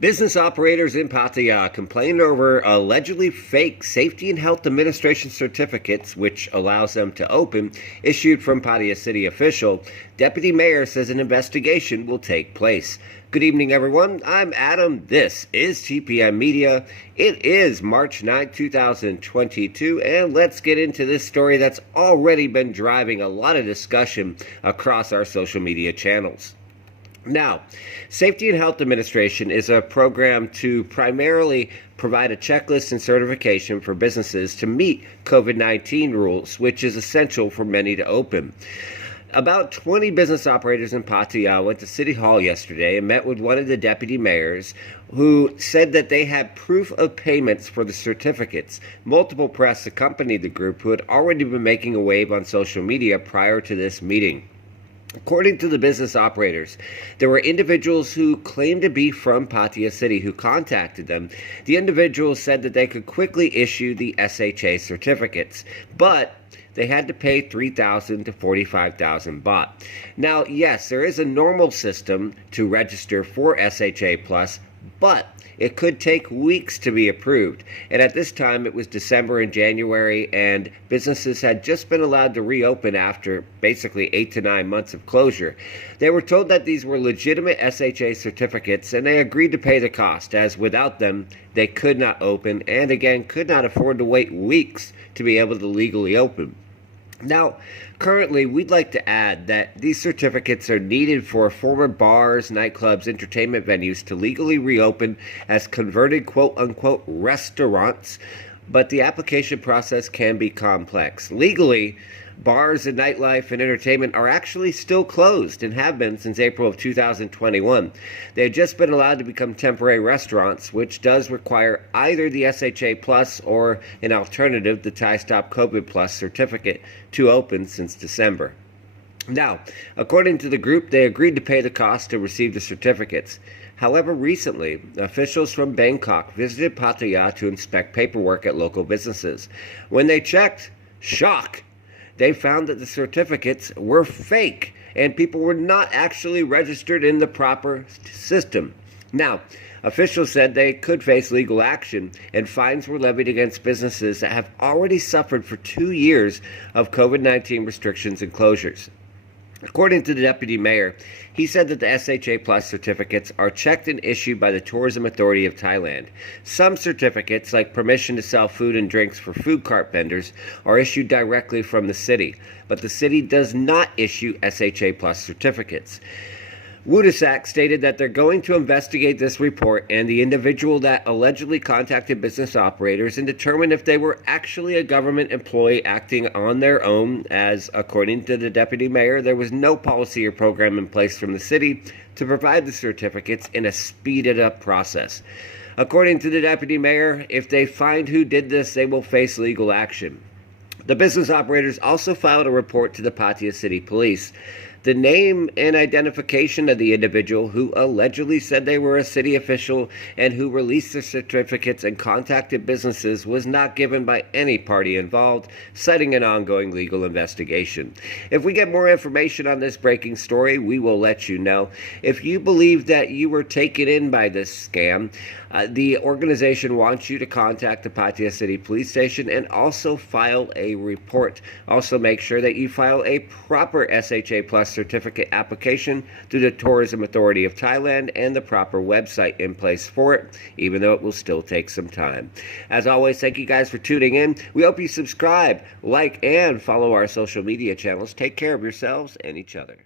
Business operators in Pattaya complained over allegedly fake Safety and Health Administration certificates, which allows them to open, issued from Pattaya City official. Deputy Mayor says an investigation will take place. Good evening, everyone. I'm Adam. This is TPM Media. It is March 9th, 2022, and let's get into this story that's already been driving a lot of discussion across our social media channels. Now, Safety and Health Administration is a program to primarily provide a checklist and certification for businesses to meet COVID-19 rules, which is essential for many to open. About 20 business operators in Pattaya went to City Hall yesterday and met with one of the deputy mayors who said that they had proof of payments for the certificates. Multiple press accompanied the group, who had already been making a wave on social media prior to this meeting. According to the business operators, there were individuals who claimed to be from Pattaya City who contacted them. The individuals said that they could quickly issue the SHA certificates, but they had to pay 3,000 to 45,000 baht. Now, yes, there is a normal system to register for SHA Plus, but it could take weeks to be approved. And at this time, it was December and January, and businesses had just been allowed to reopen after basically 8 to 9 months of closure. They were told that these were legitimate SHA certificates, and they agreed to pay the cost, as without them, they could not open, and again, could not afford to wait weeks to be able to legally open. Now, currently, we'd like to add that these certificates are needed for former bars, nightclubs, entertainment venues to legally reopen as converted quote-unquote restaurants, but the application process can be complex. Legally, bars and nightlife and entertainment are actually still closed and have been since April of 2021. They have just been allowed to become temporary restaurants, which does require either the SHA Plus or an alternative, the Thai Stop COVID Plus certificate, to open since December. Now, according to the group, they agreed to pay the cost to receive the certificates. However, recently, officials from Bangkok visited Pattaya to inspect paperwork at local businesses. When they checked, shock! They found that the certificates were fake and people were not actually registered in the proper system. Now, officials said they could face legal action, and fines were levied against businesses that have already suffered for 2 years of COVID-19 restrictions and closures. According to the deputy mayor, he said that the SHA Plus certificates are checked and issued by the Tourism Authority of Thailand. Some certificates, like permission to sell food and drinks for food cart vendors, are issued directly from the city, but the city does not issue SHA Plus certificates. Wudasak stated that they're going to investigate this report and the individual that allegedly contacted business operators and determine if they were actually a government employee acting on their own, as, according to the deputy mayor, there was no policy or program in place from the city to provide the certificates in a speeded-up process. According to the deputy mayor, if they find who did this, they will face legal action. The business operators also filed a report to the Pattaya City Police. The name and identification of the individual who allegedly said they were a city official and who released the certificates and contacted businesses was not given by any party involved, citing an ongoing legal investigation. If we get more information on this breaking story, we will let you know. If you believe that you were taken in by this scam, the organization wants you to contact the Pattaya City Police Station and also file a report. Also, make sure that you file a proper SHA Plus certificate application through the Tourism Authority of Thailand and the proper website in place for it, even though it will still take some time. As always, thank you guys for tuning in. We hope you subscribe, like, and follow our social media channels. Take care of yourselves and each other.